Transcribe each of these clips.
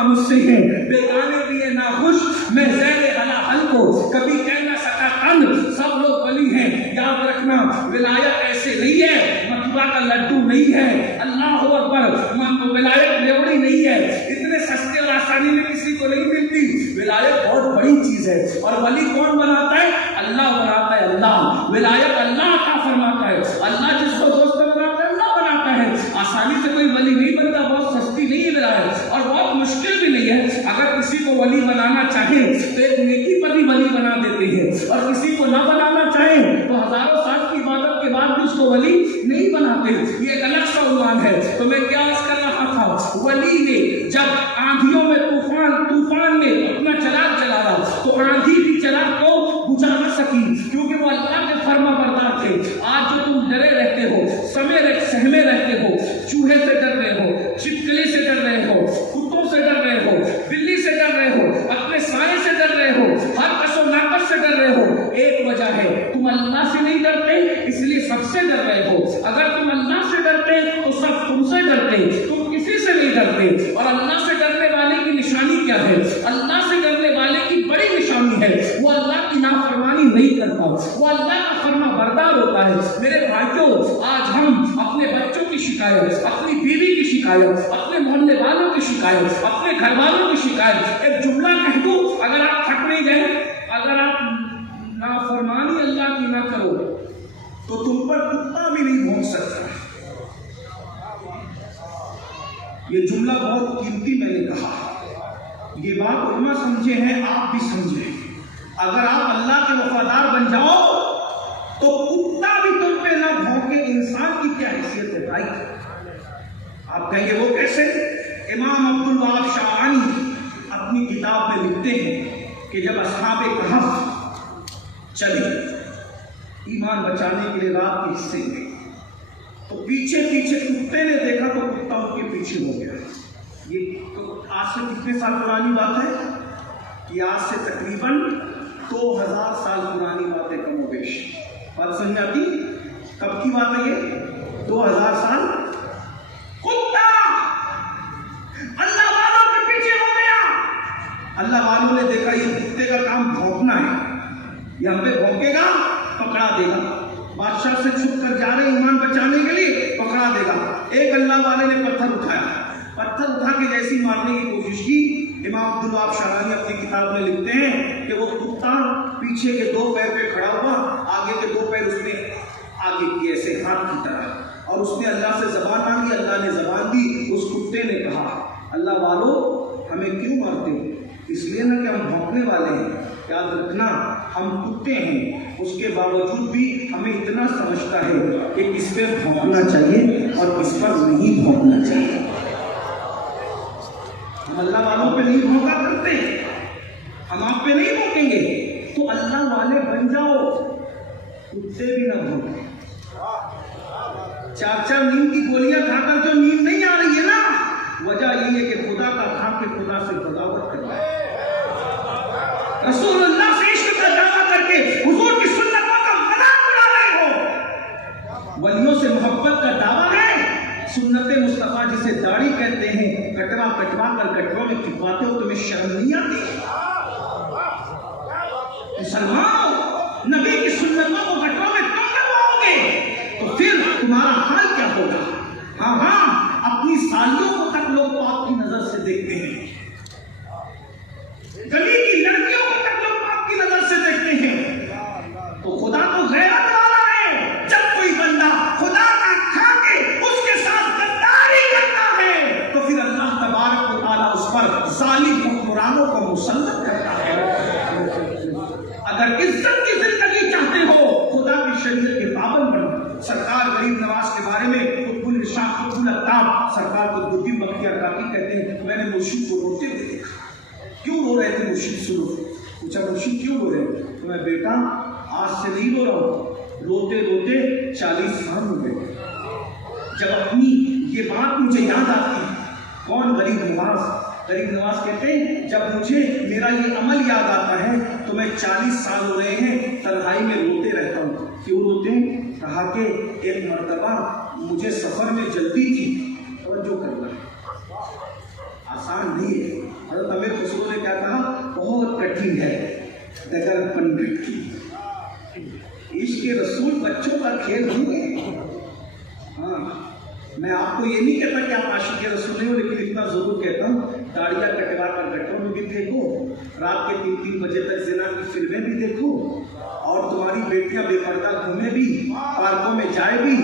وفا مجھ سے ہے، بیگانے دیے ناخوش میں زیر غلا حل کو، کبھی کہہ نہ سکا تن سب لوگ ولی ہیں۔ یاد رکھنا ولایت ایسے نہیں ہے متھرا کا لڈو نہیں ہے، اللہ اکبر، ولایت لیوڑی نہیں ہے، اتنے سستے اور آسانی میں کسی کو نہیں ملتی۔ ولایت بہت بڑی چیز ہے، اور ولی کون بناتا ہے؟ اللہ بناتا ہے، اللہ۔ ولایت اللہ عطا فرماتا ہے، اللہ جس کو دوست بناتا ہے اللہ بناتا ہے۔ آسانی سے کوئی ولی نہیں بنتا، بہت سستی نہیں ہے ولایت، اور بہت مشکل بھی نہیں ہے۔ اگر کسی کو ولی بنانا چاہیں تو ایک نیکی پر بھی ولی بنا دیتے ہیں، اور کسی کو نہ بنانا چاہیں تو ہزاروں سال کی عبادت کے بعد بھی اس کو ولی نہیں بناتے۔ یہ ایک الگ سا عنوان ہے۔ تو میں کیا عرض کر رہا تھا، ولی نے جب آندھیوں میں طوفان میں اپنا چراغ جلایا تو آندھی بھی چراغ کو بجھا نہ سکی، کیونکہ وہ اللہ کے فرما بردار تھے۔ آج جو تم ڈرے رہتے ہو، سہمے رہتے ہو، چوہے سے ڈر رہے ہو، چھپکلی سے ڈر رہے ہو، کتوں سے ڈر رہے ہو، بلی سے ڈر رہے ہو، اپنے سائے سے ڈر رہے ہو، ہر کس و ناقص سے ڈر رہے ہو، ایک وجہ ہے تم اللہ سے نہیں ڈرتے، اس لیے سب سے ڈر رہے ہو۔ اگر تم اللہ سے ڈرتے تو سب تم سے ڈرتے، تم کسی سے نہیں ڈرتے۔ اور اللہ سے ڈرنے والے کی نشانی کیا ہے؟ اللہ سے ڈرنے والے کی بڑی نشانی ہے وہ اللہ کی نافرمانی نہیں کرتا، وہ اللہ کا فرما بردار ہوتا ہے۔ میرے بھائیوں، آج ہم اپنے بچوں کی شکایت، اپنی بیوی کی شکایت، اپنے محلے والوں کی شکایت، اپنے گھر والوں کی شکایت، ایک جملہ کہہ دوں، اگر آپ تھک نہیں گئے، اگر آپ نافرمانی اللہ کی نہ کرو تو تم پر کتا بھی نہیں بھونک سکتا۔ یہ جملہ بہت قیمتی میں نے کہا، یہ بات علماء سمجھے ہیں، آپ بھی سمجھیں۔ اگر آپ اللہ کے وفادار بن جاؤ تو کتا بھی تم پہ نہ بھونکے، انسان کی کیا حیثیت ہے بھائی؟ آپ کہیں گے وہ کیسے؟ امام عبدالوہاب شعرانی اپنی کتاب میں لکھتے ہیں کہ جب اصحاب کہف چلے ایمان بچانے کے لیے رات کے حصے میں، تو پیچھے کتے نے دیکھا تو کتا ان کے پیچھے ہو گیا۔ یہ آج سے کتنے سال پرانی بات ہے؟ یہ آج سے تقریباً 2000 سال پرانی بات ہے، کم و بیش۔ بات سمجھ آتی؟ کب کی بات ہے یہ؟ 2000 سال۔ کتا اللہ والوں کے پیچھے ہو گیا۔ اللہ والوں نے دیکھا یہ کتے کا کام بھونکنا ہے، یہ ہم پہ بھونکے گا پکڑا دے گا، بادشاہ سے چھپ کر جا رہے ایمان بچانے کے لیے پکڑا دے گا۔ ایک اللہ والے نے پتھر اٹھایا، پتھر اٹھا کے جیسی مارنے کی کوشش کی، امام عبدالوہاب شعرانی اپنی کتاب میں لکھتے ہیں کہ وہ کتا پیچھے کے 2 پیر پہ کھڑا ہوا، آگے کے 2 پیر اس نے آگے کیے ایسے ہاتھ کی طرح، اور اس نے اللہ سے زبان مانگی، اللہ نے زبان دی۔ اس کتے نے کہا، اللہ والو ہمیں کیوں مارتے ہو؟ اس لیے نہ کہ ہم بھونکنے والے ہیں، یاد رکھنا ہم کتے ہیں، اس کے باوجود بھی ہمیں اتنا سمجھتا ہے کہ کس پہ بھونکنا چاہیے اور کس پر نہیں بھونکنا چاہیے۔ ہم اللہ والوں پہ نہیں بھونکا کرتے، ہم آپ پہ نہیں بھونکیں گے، تو اللہ والے بن جاؤ، کتے بھی نہ بھونکیں۔ 4 نیند کی گولیاں کھا کر جو نیند نہیں آ رہی ہے نا، وجہ یہ ہے کہ خدا کا کھا کے خدا سے بغاوت کرنا ہے، رسول اللہ سے عشق کا دعویٰ کر کے حضور کی سنتوں کا مذاق اڑا رہے ہو۔ ولیوں سے محبت کا دعویٰ ہے، سنت مصطفیٰ جسے داڑھی کہتے ہیں، کٹوا کر گٹروں میں چھپاتے ہو، تمہیں شرم نہیں آتی؟ مسلمانوں، نبی کی سنتوں کو گٹروں میں تم کرواؤ گے تو پھر تمہارا حال کیا ہوگا؟ ہاں اپنی سالیوں کو تک لوگ پاک کی نظر سے دیکھتے ہیں، گلی کی لڑکیوں کو تک لوگ پاک کی نظر سے دیکھتے ہیں، تو خدا تو غیرت والا ہے۔ جب کوئی بندہ خدا کا کھا کے اس کے ساتھ غداری کرتا ہے تو پھر اللہ تبارک و تعالیٰ اس پر ظالم حکمرانوں کو مسلط کرتا ہے۔ اگر عزت کی زندگی چاہتے ہو، خدا کی شریعت کے پابند بنو۔ سرکار غریب نواز کے بارے میں قطب الارشاد قطب الأقطاب سرکار کو الدین بختیار کاکی کہتے ہیں، میں نے مرشد کو روتے ہوئے دیکھا۔ کیوں رو رہے تھے مرشد؟ سنو، پوچھا مرشد کیوں رو رہے؟ تو میں بیٹا آج سے نہیں رو رہا ہوں، روتے روتے 40 سال ہو گئے۔ جب اپنی یہ بات مجھے یاد آتی، کون؟ غریب نواز کہتے ہیں جب مجھے میرا یہ عمل یاد آتا ہے تو میں 40 سال ہو رہے ہیں تنہائی میں روتے رہتا ہوں۔ کیوں روتے ہیں؟ کہا کہ ایک مرتبہ مجھے سفر میں جلدی تھی، توجہ کرنا آسان نہیں ہے، حضرت امیر خسرو نے کیا کہا؟ بہت کٹھن ہے ڈگر پنڈت کی. عشق رسول بچوں کا کھیل نہیں ہے. ہاں میں آپ کو یہ نہیں کہتا کہ آپ عاشق رسول نہیں ہو، لیکن اتنا ضرور کہتا ہوں داڑیاں کٹوا کر گٹوں میں بھی دیکھو، رات کے 3-3 بجے تک زنا کی فلمیں بھی دیکھو، اور تمہاری بیٹیاں بے پردہ گھومے بھی، پارکوں میں جائے بھی،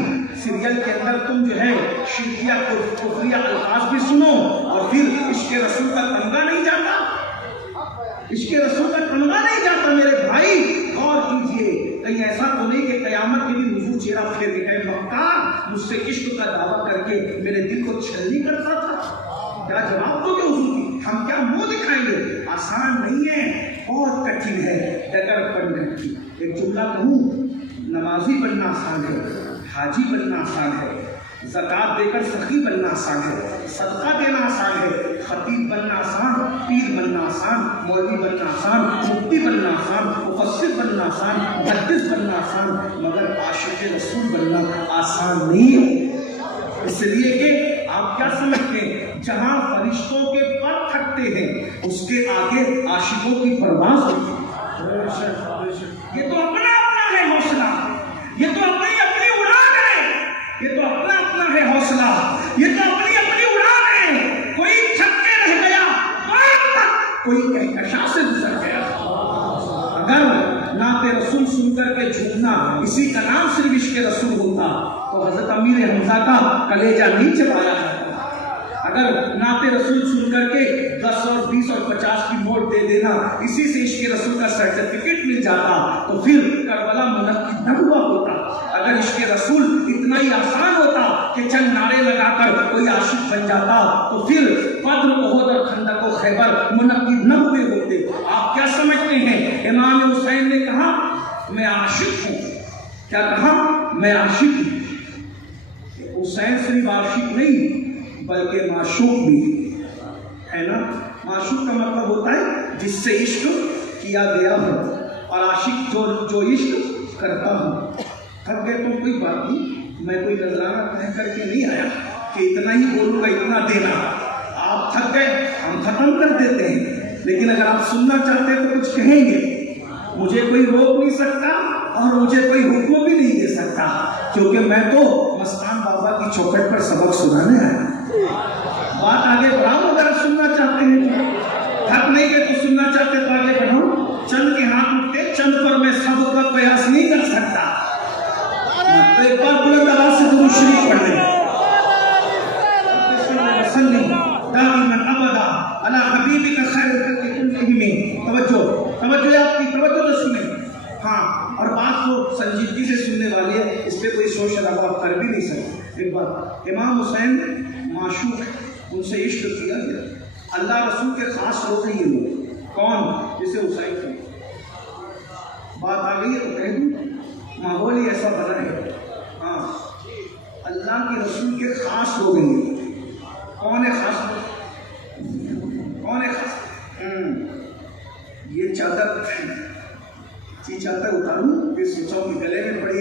سیریل کے اندر تم جو ہے شرکیہ کفریہ الفاظ بھی سنو، اور پھر عشق رسول کا تمغہ نہیں جاتا. عشق رسول کا تمغہ نہیں جاتا. میرے بھائی غور کیجئے، کہیں ایسا تو نہیں کہ قیامت کے بھی حضور چہرہ پھیر کے کہے مختار مجھ سے عشق کا دعویٰ کر کے میرے دل کو چھلنی کرتا تھا؟ کیا جواب دو گے حضور کی؟ ہم کیا منہ دکھائیں گے؟ آسان نہیں ہے، بہت کٹھن ہے ڈگر پنڈت کی. ایک جملہ کہوں، نمازی بننا آسان ہے، حاجی بننا آسان ہے، زکات دے کر سخی بننا آسان ہے، صدقہ دینا آسان ہے، خطیب بننا آسان، پیر بننا آسان، مولوی بننا آسان، مفتی بننا آسان، مفسر بننا آسان، محدث بننا آسان، مگر عاشق رسول بننا آسان نہیں ہے. اس لیے کہ آپ کیا سمجھتے ہیں، جہاں فرشتوں کے پر تھکتے ہیں اس کے آگے عاشقوں کی پرواز ہوتی ہے. یہ تو اپنا اپنا ہے حوصلہ، یہ تو اپنی اپنی اڑان ہے، یہ تو اپنا اپنا ہے حوصلہ، یہ تو اپنی اپنی اڑان ہے. کوئی چھک کے رہ گیا کوئی کہکشاں سے گزر گیا. اگر نعت رسول سن کر کے جھومنا اسی کا نام صرف عشق رسول ہوتا تو حضرت امیر حمزہ کا کلیجہ نہیں چبایا جاتا. اگر نعت رسول سن کر کے 10 اور 20 اور 50 کی نوٹ دے دینا اسی سے عشق رسول کا سرٹیفکیٹ مل جاتا تو پھر کربلا منعقد نہ ہوا ہوتا. اگر عشق رسول اتنا ہی آسان ہوتا کہ چند نعرے لگا کر کوئی عاشق بن جاتا تو پھر بدر، احد اور خندق و خیبر منعقد نہ ہوئے ہوتے. آپ کیا سمجھتے ہیں؟ امام حسین نے کہا میں عاشق ہوں. کیا کہا؟ میں عاشق ہوں. حسین صرف عاشق نہیں بلکہ معشوق بھی ہے نا. معشوق کا مطلب ہوتا ہے جس سے عشق کیا گیا ہو، اور عاشق جو عشق کرتا ہوں. تھک گئے تو کوئی بات نہیں، میں کوئی نذرانہ کہہ کر کے نہیں آیا کہ اتنا ہی بولوں گا اتنا دینا. آپ تھک گئے ہم ختم کر دیتے ہیں، لیکن اگر آپ سننا چاہتے ہیں تو کچھ کہیں گے. مجھے کوئی روک نہیں سکتا اور مجھے کوئی حکم بھی نہیں دے سکتا، کیونکہ میں تو مستان بابا کی چوکھٹ پر سبق سنانے آیا. بات آگے بڑھاؤ اگر سننا چاہتے ہیں. تھک نہیں گئے تو سننا چاہتے تو آگے بڑھاؤ. چند کے ہاتھ اٹھتے، چند پر میں سب کا قیاس نہیں کر سکتا. تو ایک بار بلند آواز سے درود شریف پڑھ لیں. توجہ آپ کی توجہ سے سنیں. ہاں اور بات کو سنجیدگی سے سننے والے ہیں، اس پہ کوئی شور شرابہ آپ کر بھی نہیں سکتے. ایک بات، امام حسین معشوق، ان سے عشق کیا گیا. اللہ رسول کے خاص لوگ ہیں یہ لوگ. کون؟ جسے حسین تھے. بات آ گئی ہے تو کہہ دوں، ماحول ہی ایسا بنا ہے. ہاں اللہ کے رسول کے خاص لوگ ہیں. کون ہے خاص لوگ؟ کون ہے خاص؟ یہ چادر اتاروں پھر سوچا کہ گلے میں پڑی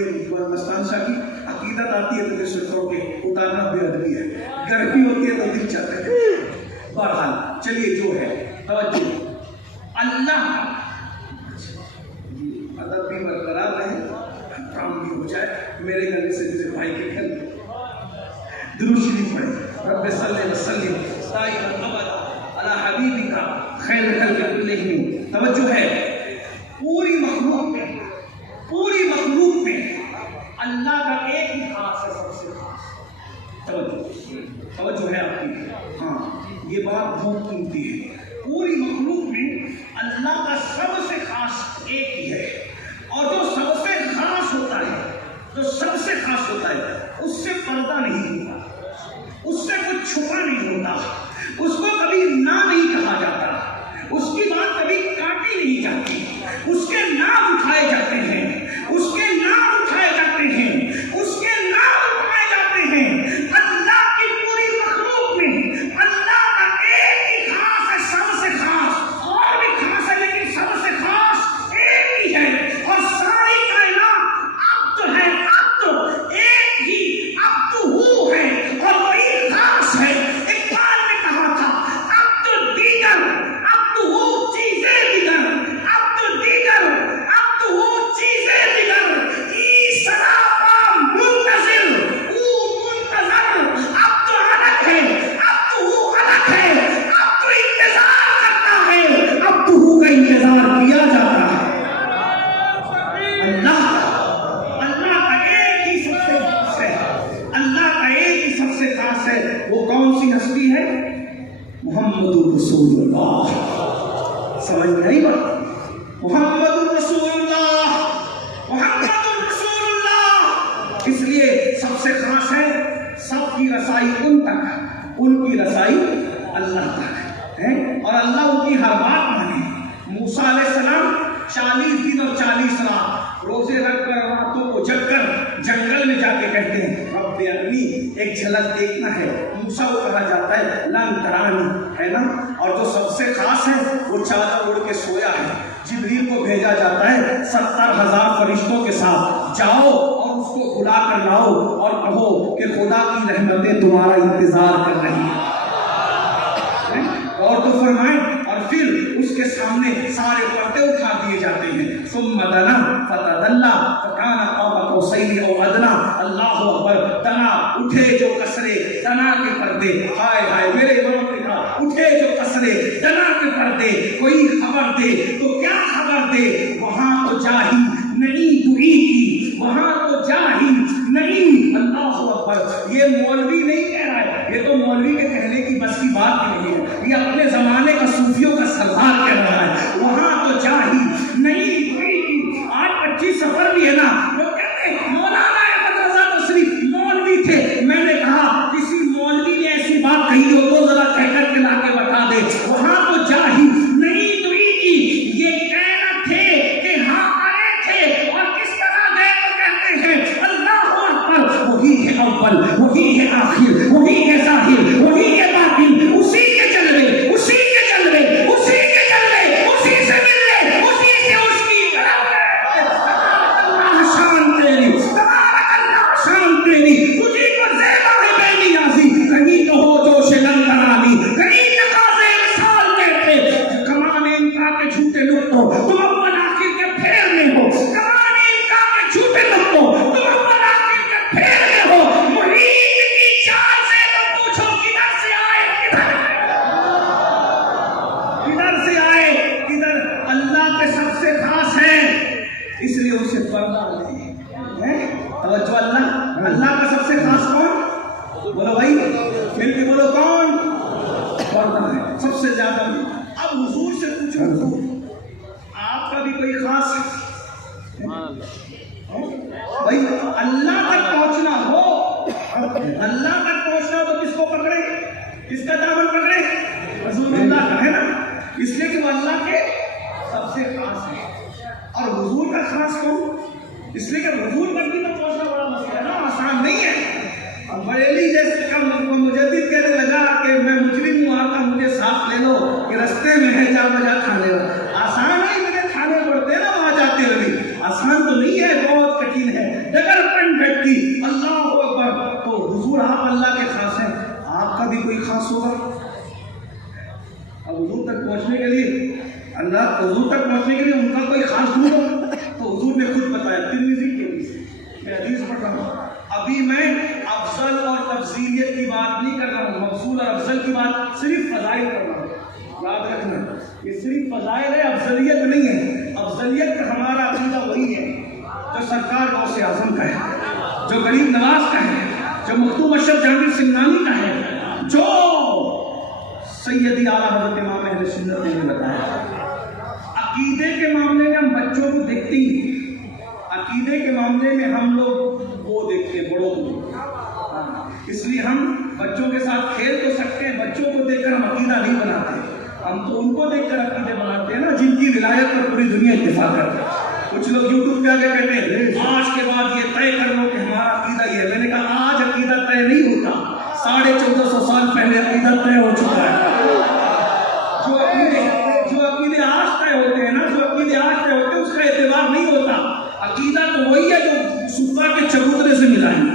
مستان شاہ کی عقیدت آتی ہے تو پھر سوچا کہ اتارنا بے ادبی ہے، گرمی ہوتی ہے تو دل چاہتا ہے. بہرحال چلیے جو ہے توجہ، اللہ ادب بھی برقرار رہے، کام بھی ہو جائے. میرے گلے سے میرے بھائی کے گھر درود شریف پڑھے. رب صلی وسلم دائما ابدا علی حبیبک خیر الخلق کلہم. توجہ ہے، پوری مخلوق میں اللہ کا ایک ہی خاص ہے، سب سے خاص. توجہ ہے آپ کی. ہاں یہ بات بہت قیمتی ہے. پوری مخلوق میں اللہ کا سب سے خاص ایک ہی ہے، اور جو سب سے خاص ہوتا ہے اس سے پردہ نہیں ہوتا، اس سے کچھ چھپا نہیں ہوتا، اس کو کبھی نہ نہیں کہا جاتا، اس کی بات کبھی کاٹی نہیں جاتی. اس کے نام اٹھائے جاتے ہیں، اس کے نام اٹھائے جاتے ہیں، اس کے نام اٹھائے جاتے ہیں. اللہ کی پوری مخلوق میں اللہ کا ایک ہی خاص ہے، سب سے خاص. اور بھی خاص ہے لیکن سب سے خاص ایک ہی ہے. اور ساری کائنات عبد ہے، عبد ایک ہی عبد ہو ہے، اور وہی خاص ہے. اقبال نے کہا تھا عبد رسول اللہ. سمجھ میں آئی بات؟ محمد رسول اللہ، محمد رسول اللہ. اس لیے سب سے خاص ہے، سب کی رسائی ان تک، ان کی رسائی اللہ تک ہے، اور اللہ ان کی ہر بات مانے. موسیٰ علیہ السلام 40 دن اور 40 رات روزے رکھ کر راتوں کو جگ کر جنگل میں جا کے کہتے ہیں رب ارنی، ایک جھلک دیکھنا ہے. موسیٰ کو کہا جاتا ہے لن ترانی، ہے نا. اور جو سب سے خاص ہے وہ چادر اڑ کے سویا ہے. جبریل کو بھیجا جاتا ہے 70,000 فرشتوں کے ساتھ، جاؤ اور اس کو بلا کر لاؤ اور کہو کہ خدا کی رحمتیں تمہارا انتظار کر رہی ہیں. اور تو فرمائیں، اور پھر اس کے سامنے سارے پردے اٹھا دیے جاتے ہیں. ثم دنا فتدلى فكان قاب قوسين او ادنى. اللہ اکبر. دنا اٹھے جو کسرے، دنا کے پردے. ہائے ہائے میرے امام نے کہا اٹھے جو کسرے، دنا کے پردے. کوئی خبر دے تو کیا خبر دے؟ وہاں تو جاہی نہیں دعی کی، وہاں تو جاہی نہیں. اللہ اکبر. یہ مولوی نہیں کہہ رہا ہے، یہ تو مولوی کے کہنے کی بس کی بات نہیں ہے، یہ اپنے زمانے کا صوفیوں کا سردار کہہ رہا ہے. وہاں تو جاہی نہیں دعی کی. آج 25 سفر بھی ہے نا، وہ کہتے ہیں مولانا احمد رضا تشریف مولوی تھے. میں نے کہا کسی مولوی نے ایسی بات کہی ہو تو ذرا کہہ کر کے لا کے بتا دے. وہاں تو جاہی نہیں دعی کی. یہ کہنا تھے کہ ہاں آئے تھے، اور کس طرح گئے تو کہتے ہیں اللہ اکبر. وہی ہے اول، وہی ہے آخر، وہی ہے ظاہر، وہی ہے باطن. اسی کے جلوے، اسی کے جلوے، اسی کے جلوے، اسی سے ملنے، اسی سے اس کی طرف. اللہ شان تیری، تبارک اللہ شان تیری. تجھی کو زیبا ہے بے نیازی. کہیں تو ہو جوش لندرانی، کہیں تقاضے مثال کہتے. کمان انکا کے جھوٹے نقطوں تم اول آخر کے پھیرنے ہو. کمان انکا کے جھوٹے نقطوں تم اول آخر کے پھیرنے ہو. محیط کی چال سے تو پوچھو کدھر سے آئے، کدھر سے آئے، کدھر. اللہ کے سب سے خاص ہے، اس لیے اسے پردہ نہیں ہے. توجہ. اللہ کا سب سے خاص کون؟ بولو بھائی مل کے بولو کون؟ پردہ ہے سب سے زیادہ. اب حضور سے پوچھو حضور آپ کا بھی کوئی خاص ہے بھائی؟ اللہ تک پہنچنا ہو، اللہ تک پہنچنا ہو تو کس کو پکڑے، کس کا دامن پکڑے؟ رسول اللہ کا، ہے نا. اس لیے کہ وہ اللہ کے سب سے خاص ہے. اور حضور کا خاص کون؟ اس لیے کہ حضور تک بھی تو پہنچنا بڑا مسئلہ ہے نا، آسان نہیں ہے. اب بریلی جیسے کا مجدد کہنے لگا کہ میں مجرم ہوں، آقا مجھے ساتھ لے لو کہ رستے میں ہے جا بجا کھانے لو. آسان ہے، مجھے کھانے پڑتے ہیں نا وہاں جاتے ہوئے. آسان تو نہیں ہے، بہت کٹھن ہے، ڈگر پن بھٹکی. اللہ اکبر. تو حضور آپ اللہ کے خاص ہیں، آپ کا بھی کوئی خاص ہوگا. اب حضور تک پہنچنے کے لیے اللہ، حضور تک پہنچنے کے لیے ان کا کوئی خاص نہیں ہوگا. تو حضور نے خود بتایا ترمذی کی حدیث، میں حدیث پڑھ رہا ہوں. ابھی میں افضل اور تفضیلیت کی بات نہیں کر رہا ہوں، مفضول اور افضل کی بات صرف فضائل کر رہا ہوں. یاد رکھنا یہ صرف فضائل ہے، افضلیت نہیں ہے. افضلیت کا ہمارا عقیدہ وہی ہے جو سرکار غوث اعظم کا ہے، جو غریب نواز کا ہے، جو مختوم اشرف جہانگیر سنگھانی کا ہے، جو سیدی اعلیٰ حضرت امام اہل سنت نے بتایا. عقیدے کے معاملے میں ہم بچوں کو دیکھتے ہی، عقیدے کے معاملے میں ہم لوگ وہ دیکھتے ہیں بڑوں کو. اس لیے ہم بچوں کے ساتھ کھیل تو سکتے ہیں، بچوں کو دیکھ کر ہم عقیدہ نہیں بناتے. ہم تو ان کو دیکھ کر عقیدے بناتے ہیں نا جن کی ولایت پر پوری دنیا اتفاق کرتی ہے. کچھ لوگ یوٹیوب پہ آگے کہتے ہیں آج کے بعد یہ طے کر لو کہ ہمارا عقیدہ یہ ہے. میں نے کہا آج عقیدہ طے نہیں ہوتا، 1450 سال پہلے عقیدہ طے ہو چکا ہے. جو عقیدے آج طے ہوتے ہیں نا، جو عقیدے آج طے ہوتے ہیں اس کا اعتبار نہیں ہوتا. عقیدہ تو وہی ہے جو صفا کے چبوترے سے ملا ہے.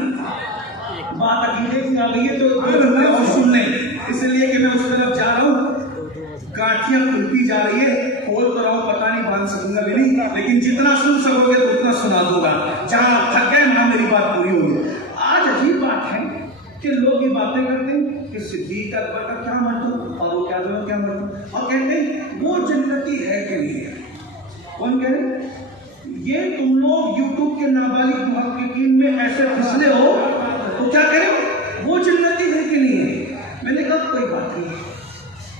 بات عقیدے کی آ گئی ہے تو سن لیں، اس لیے کہ میں اس طرف جا رہا ہوں. گاٹھیاں کھلتی جا رہی ہے، کھول تو رہا ہوں، پتہ نہیں باندھ سکوں گا بھی نہیں، لیکن جتنا سن سکو گے تو اتنا سنا دوں گا. جہاں تھک گئے وہاں میری بات پوری ہوگی. آج عجیب بات ہے کہ لوگ یہ باتیں کرتے ہیں کہ صدیق اکبر کا کیا مطلب، فاروق اعظم کا کیا مطلب، اور کہتے ہیں وہ جنتی ہے کہ نہیں ہے. کون کہہ رہے ہیں یہ؟ تم لوگ یوٹیوب کے نابالغ محققین میں ایسے پھنسے ہو تو کیا کہہ رہے ہو وہ جنتی ہے کہ نہیں ہے. میں نے کہا کوئی بات نہیں،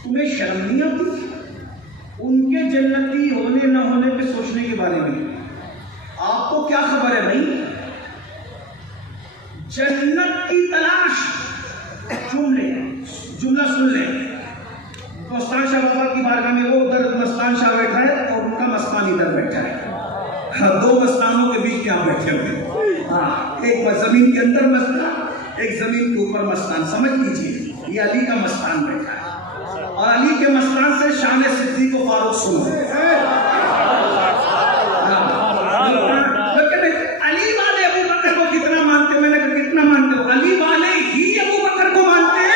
تمہیں شرم نہیں آتی ان کے جنتی ہونے نہ ہونے پہ سوچنے کے بارے میں؟ آپ کو کیا خبر ہے بھائی؟ جنت کی تلاش، جملہ سن لیں. مستان شاہ بابا کی بارگاہ میں وہ ادھر مستان شاہ بیٹھا ہے اور ان کا مستان ادھر بیٹھا ہے. دو مستانوں کے بیچ میں آپ بیٹھے ہوئے. ایک زمین کے اندر مستان، ایک زمین کے اوپر مستان. سمجھ لیجیے یہ علی کا مستان بیٹھا ہے اور علی کے مستان سے شان صدیق و فاروق سنو. علی والے ابو بکر کو کتنا مانتے؟ میں نے کہا کتنا مانتے ہو؟ علی والے ہی ابو بکر کو مانتے ہیں.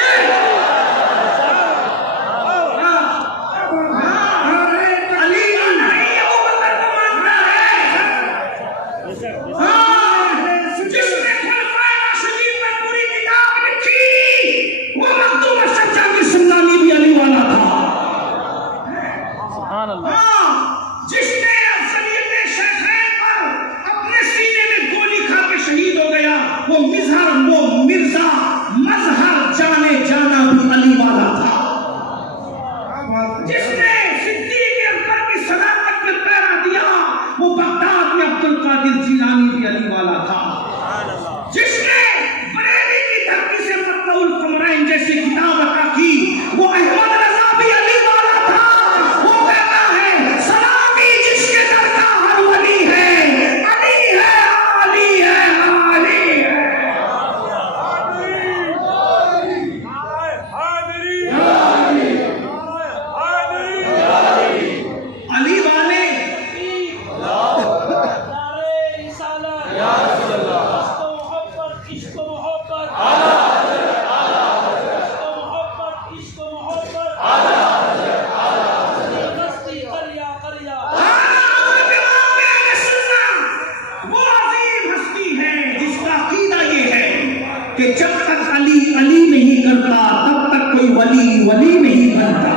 کہ جب تک علی علی نہیں کرتا تب تک کوئی ولی ولی نہیں بنتا.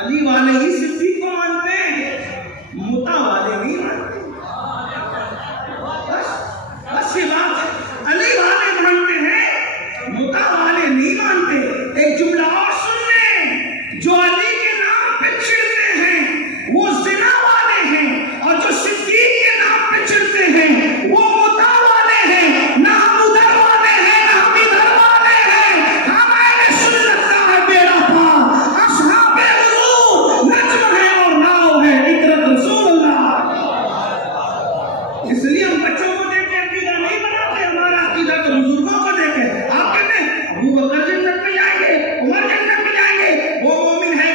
علی والے ہی صدیق کو مانتے ہیں، متا والے نہیں مانتے. بس یہ بات ہے. علی والے مانتے ہیں، متا والے نہیں مانتے. ایک جملہ اور سن لیں، جو علی کے نام پہ چڑھتے ہیں وہ زنا والے ہیں، اور جو صدیق کے نام پہ چڑھتے ہیں وہ متا والے ہیں. نہ ہم ادھر والے ہیں نہ ہم ادھر والے ہیں. ہمارے سنت کا ہے بیڑا پار، اصحاب حضور نجم ہے اور ناؤ ہے اطرت رسول اللہ. اس لیے ہم بچوں کو دیکھ کے عقیدہ نہیں بناتے، ہمارا عقیدہ تو بزرگوں کو دیکھ کے. آپ کہتے ہیں ابو بکر جنت میں جائیں گے، عمر جنت میں جائیں گے، وہ مومن ہے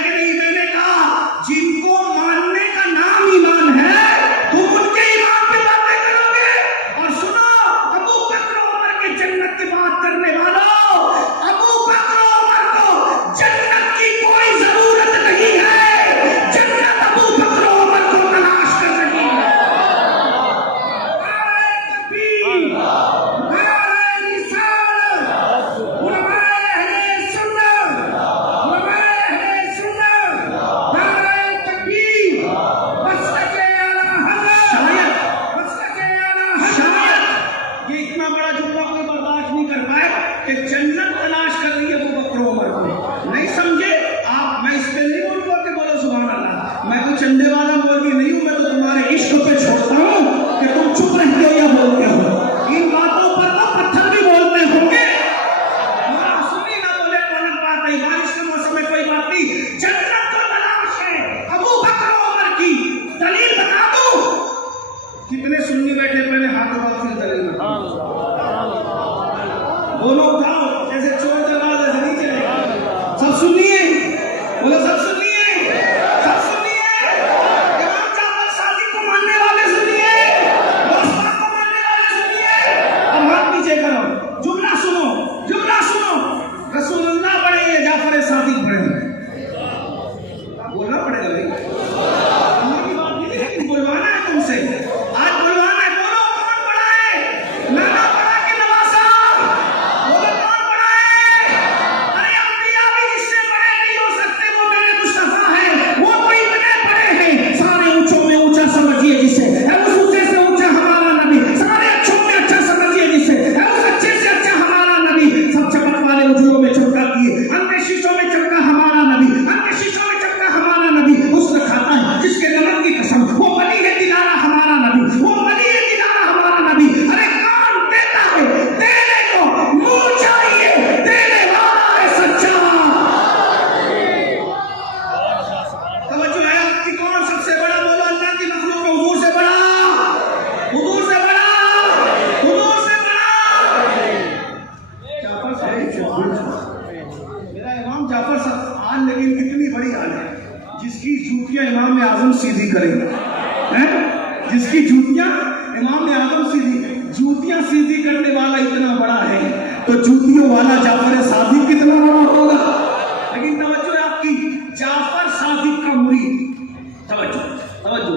کتنی بڑی حال ہے، جس کی جوتیاں امام اعظم سیدھی کریں، جس کی جوتیاں امام اعظم جوتیاں سیدھی کرنے والا اتنا بڑا ہے تو جوتیوں والا جعفر صادق کتنا بڑا ہوگا. لیکن توجہ ہے آپ کی، جعفر صادق کا مرید، توجہ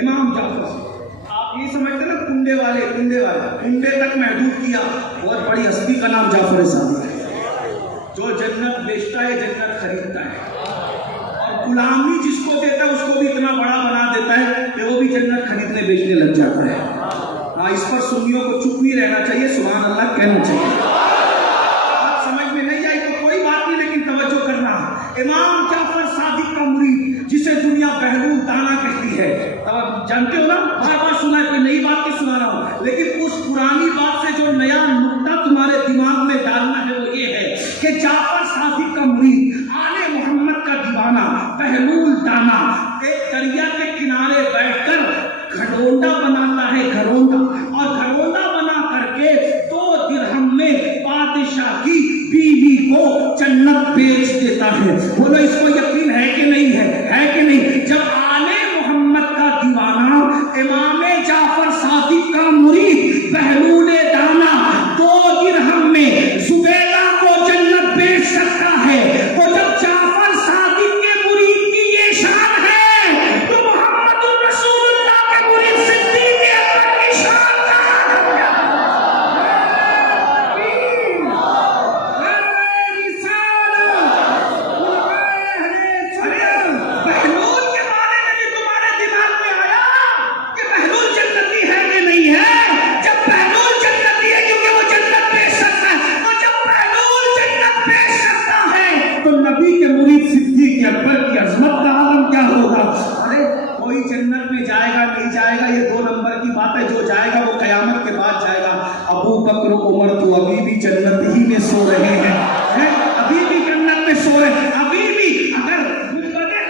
امام جعفر صادق، آپ یہ سمجھتے نا کنڈے تک محدود کیا، بہت بڑی ہستی کا نام جعفر صادق ہے، جو جنت بیچتا ہے جنت خریدتا ہے، اور غلامی جس کو دیتا ہے اس کو بھی اتنا بڑا بنا دیتا ہے کہ وہ بھی جنت خریدنے بیچنے لگ جاتا ہے. ہاں، اس پر سنیوں کو چپ نہیں رہنا چاہیے، سبحان اللہ کہنا چاہیے. آپ سمجھ میں نہیں آئی تو کوئی بات نہیں، لیکن توجہ کرنا، امام جعفر صادق کا مرید جسے دنیا بہلول دانا کہتی ہے، جانتے ہو نا، بار بار سنا ہے، کوئی نئی بات نہیں سنا رہا ہوں، لیکن اس پرانی بات سے جو نیا نقطہ تمہارے دماغ میں ڈالنا ہے وہ یہ ہے کہ جعفر صادق کا مرید، آل محمد کا دیوانہ، بہلول دانا، ایک دریا کے کنارے بیٹھ کر گھڑوندا بناتا ہے، گھڑوندا، اور گھڑوندا بنا کر کے 2 درہم میں بادشاہ کی بیوی کو جنت بیچ دیتا ہے. بولو اس کو یقین ہے کہ نہیں ہے کہ نہیں؟ جب آل محمد کا دیوانہ، امام جعفر صادق کا مرید، بہلول دانا 2 درہم میں زبیدہ کو جنت بیچ سکتا ہے، تو جب جعفر صادق کے مرید کی یہ شان ہے تو محمد رسول اللہ کے مرید صدیق اکبر کی شان کیا بہلول کے بارے میں بھی تمہارے دماغ میں آیا کہ بہلول جنتی ہے کہ نہیں ہے؟ جب بہلول جنتی ہے کیونکہ وہ جنت بیچ سکتا ہے، اور جب بہلول جنت بیچ سکتا ہے تو نبی کے مرید صدیق اکبر کی عظمت کا عالم کیا ہوگا؟ ارے کوئی جنت میں جائے گا نہیں جائے گا یہ 2 نمبر کی بات ہے، جو جائے گا وہ قیامت کے بعد جائے گا. ابو بکر و عمر تو ابھی بھی جنت ہی میں سو رہے ہیں، ابھی بھی جنت میں سو رہے ہیں، ابھی بھی. اگر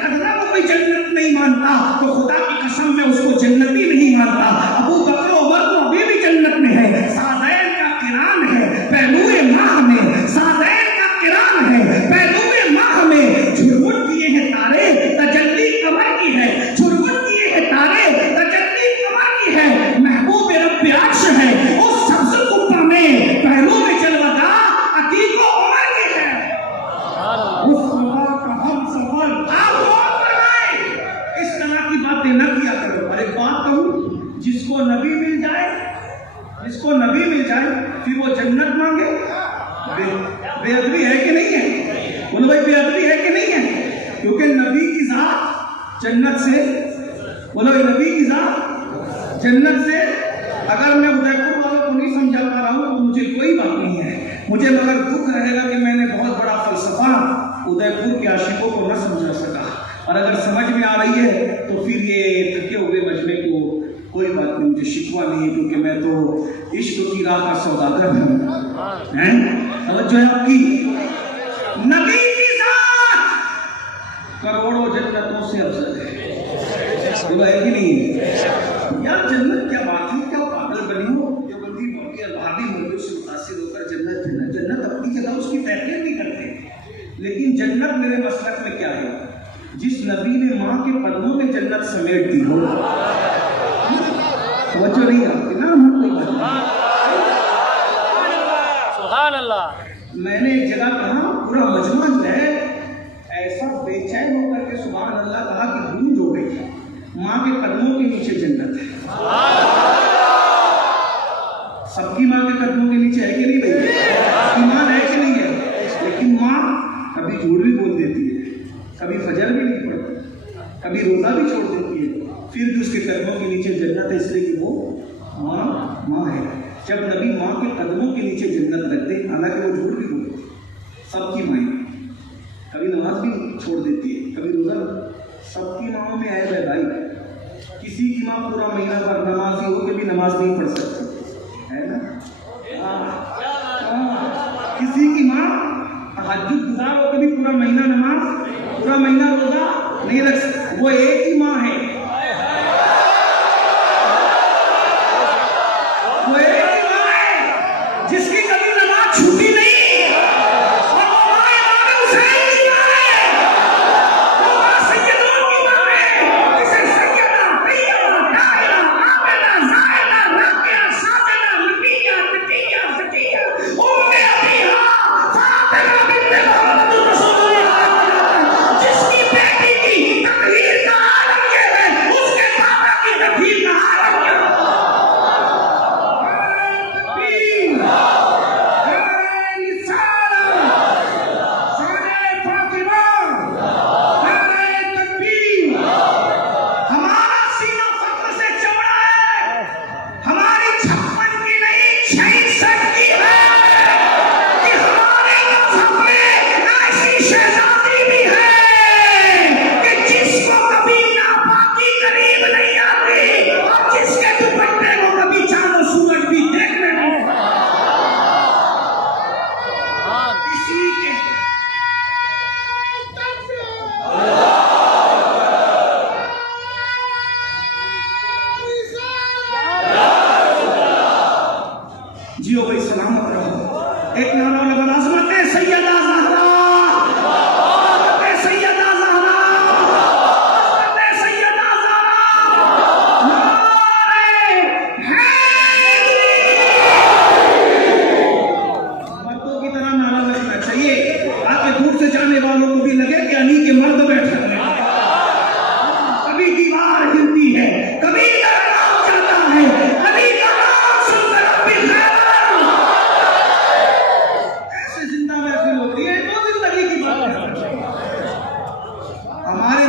خزرہ کو کوئی جنت نہیں مانتا تو خدا کی قسم میں اس کو جنتی نہیں مانتا. ابو بکر و عمر تو ابھی بھی جنت میں ہے، سعدین کا قران ہے پہلوئے ماہ میں، سعدین کا قران ہے پہلوئے ماہ میں، جھرمٹ کیے ہیں تارے تجلی قمر کی ہے، جھرمٹ کیے ہیں تارے تجلی قمر کی ہے، محبوب رب عرش ہے اس سبز قبہ میں، پہلو میں جلوہ عتیق و عمر کی ہے. اس خدا کا ہم سفر آپ غور فرمائیں، اس طرح کی باتیں نہ کیا کرو. اور ایک بات کہوں، جس کو نبی مل جائے پھر وہ جنت مانگے، بے ادبی ہے کہ نہیں ہے؟ بولو بھائی بے ادبی ہے کہ نہیں ہے؟ کیونکہ نبی کی ذات جنت سے، بولو نبی کی ذات جنت سے. اگر میں ادے پور والوں کو نہیں سمجھا پا رہا ہوں تو مجھے کوئی بات نہیں ہے، مجھے مگر دکھ رہے گا کہ میں نے بہت بڑا فلسفہ ادے پور کے عاشقوں کو نہ سمجھا سکا. اور اگر سمجھ میں آ رہی ہے تو پھر یہ تھکے ہوئے مجمع کو کوئی بات نہیں، مجھے شکوہ نہیں، کیونکہ میں تو عشق کی راہ کا سوداگر ہوں. توجہ ہے آپ کی، نبی کی ذات کروڑوں جنتوں سے افضل ہے. بولو ہے کہ نہیں یار؟ جنت کیا بات ہے، کیا پاگل بنی ہو جو بندی موقع الہادی موضوع سے متاثر ہو کر جنت اپنی جگہ اس کی تحقیق نہیں کرتے. لیکن جنت میرے مسلک میں کیا ہے؟ جس نبی نے ماں کے قدموں میں جنت سمیٹ دی ہو. توجہ نہیں آپ کی نا، سبحان اللہ. میں نے ایک جگہ کہا پورا مجمع جو ہے ایسا بے چین ہو کر کے سبحان اللہ کہا کہ گونج ہو گئی. ماں کے قدموں کے نیچے جنت ہے. سب کی ماں کے قدموں کے نیچے ہے کہ نہیں بھائی؟ ایمان ہے کہ نہیں ہے؟ لیکن ماں کبھی جھوٹ بھی بول دیتی ہے، کبھی فجر بھی نہیں پڑتی، کبھی روزہ بھی چھوڑ دیتی ہے، پھر بھی اس کے قدموں کے نیچے جنت ہے، اس لیے کہ وہ ماں ہے. جب نبی ماں کے قدموں کے نیچے جنت رکھ دے، حالانکہ وہ جھوٹ بھی بولتے، سب کی مائیں کبھی نماز بھی چھوڑ دیتی ہے، کبھی روزہ، سب کی ماں میں عیب ہے بھائی. کسی کی ماں پورا مہینہ پر نمازی ہو کے بھی نماز نہیں پڑھ سکتی ہے نا. کسی کی ماں تہجد گزار ہو کے بھی پورا مہینہ نماز، پورا مہینہ روزہ نہیں رکھ سکتی. وہ ایک ہی ماں ہے، وہ ایک ہی ماں ہے جس کی کبھی نماز چھوٹی نہیں، اور وہ ماں امام حسین کی ماں ہے.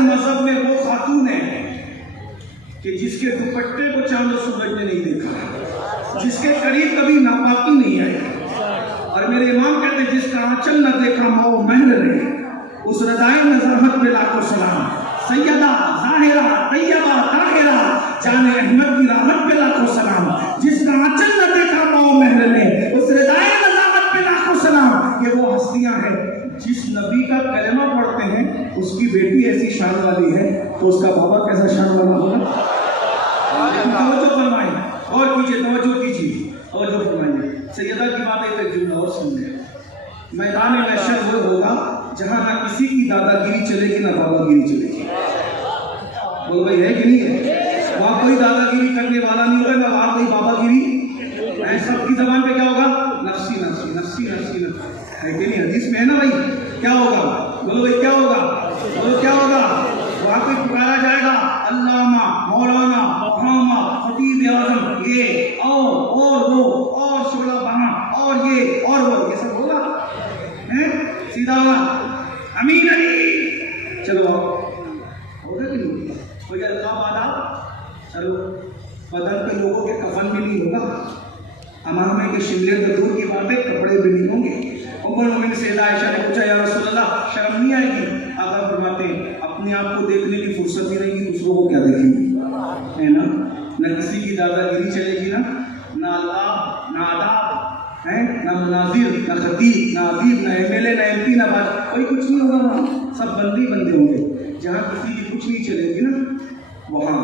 مذہب میں وہ خاتون ہے کہ جس کے دوپٹے کو چاند و سورج نے نہیں دیکھا، جس کے قریب کبھی ناپاکی نہیں آئی، اور میرے امام کہتے ہیں جس کا آنچل نہ دیکھا ماؤ محل نے، اس رضائے نظامت پہ لاکھوں سلام، سیدہ ظاہرہ طیبہ طاہرہ جان احمد کی رحمت پہ لاکھوں سلام، جس کا آنچل نہ دیکھا ماؤ محل نے، اس رضائے نظامت پہ لاکھوں سلام۔ یہ وہ ہستیاں ہیں جس نبی کا کلمہ پڑھتے ہیں اس کی بیٹی ایسی شان والی ہے تو اس کا بابا کیسا شان والا ہوگا؟ توجہ فرمائیں، اور کیجئے، توجہ فرمائیں۔ سیدہ کی بات ایک جملہ اور سن لیں، میدان محشر وہ ہوگا جہاں نہ کسی کی دادا گیری چلے گی نہ بابا گیری چلے گی۔ بول بھائی ہے کہ نہیں ہے؟ وہاں کوئی دادا گیری کرنے والا نہیں ہوگا، نہ وہاں کوئی بابا گیری، سب کی زبان پہ کیا ہوگا؟ نفسی نفسی نفسی نفسی نفسی، ہے کہ نہیں؟ حدیث میں ہے نا بھائی، کیا ہوگا؟ بولو بھائی کیا ہوگا؟ بولو کیا ہوگا؟ وہاں کوئی پکارا جائے گا علامہ مولانا مقامہ خطیب اعظم، یہ اور وہ اور شعلہ بہاں اور یہ اور وہ، یہ سب ہوگا؟ سیدھا امین علی، چلو ہوگا کہ نہیں؟ کوئی القاب آداب، چلو بدن پہ لوگوں کے کفن بھی نہیں ہوگا، امامے کے شملے تو دور کی باتیں، کپڑے بھی نہیں ہوں گے۔ ام المؤمنین سیدہ عائشہ نے پوچھا یا رسول اللہ شرم نہیں آئے گی؟ آقا فرماتے ہیں اپنے آپ کو دیکھنے کی فرصت ہی نہیں گی، دوسروں کو کیا دیکھیں گے، ہے نا؟ نہ کسی کی دادا گیری چلے گی، نہ القاب، نہ آداب، نہ مناظر، نہ خطیب، نہ ادیب، نہ ایم ایل اے، نہ ایم پی، نہ بات، کوئی کچھ نہیں ہوگا وہاں، سب بندے بندے ہوں گے۔ جہاں کسی کی کچھ نہیں چلے گی نا، وہاں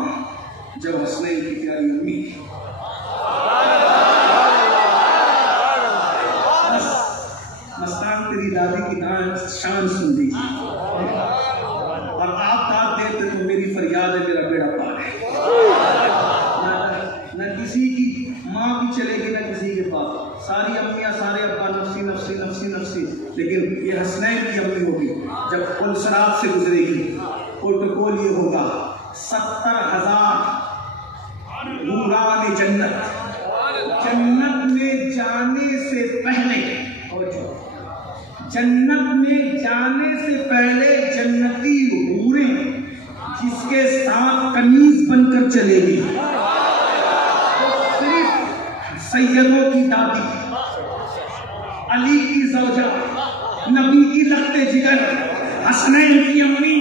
جب حسنین کی پیاری امی مستان تیری دادی کی شان سن دی اور آپ داد دیتے تو میری فریاد ہے میرا بیڑا پار ہے، نہ کسی کی ماں کی چلے گی نہ کسی کے پاس، ساری امیاں سارے ابا نفسی نفسی نفسی نفسی، لیکن یہ حسنین کی امی ہوگی جب پل صراط سے گزرے گی، پروٹوکول یہ ہوگا 70,000 حوران جنت میں جانے سے پہلے، جنت میں جانے سے پہلے جنتی حوریں جس کے ساتھ قمیض بن کر چلے گی، صرف سیدوں کی دادی، علی کی زوجہ، نبی کی لگتے جگر، حسنین کی امی،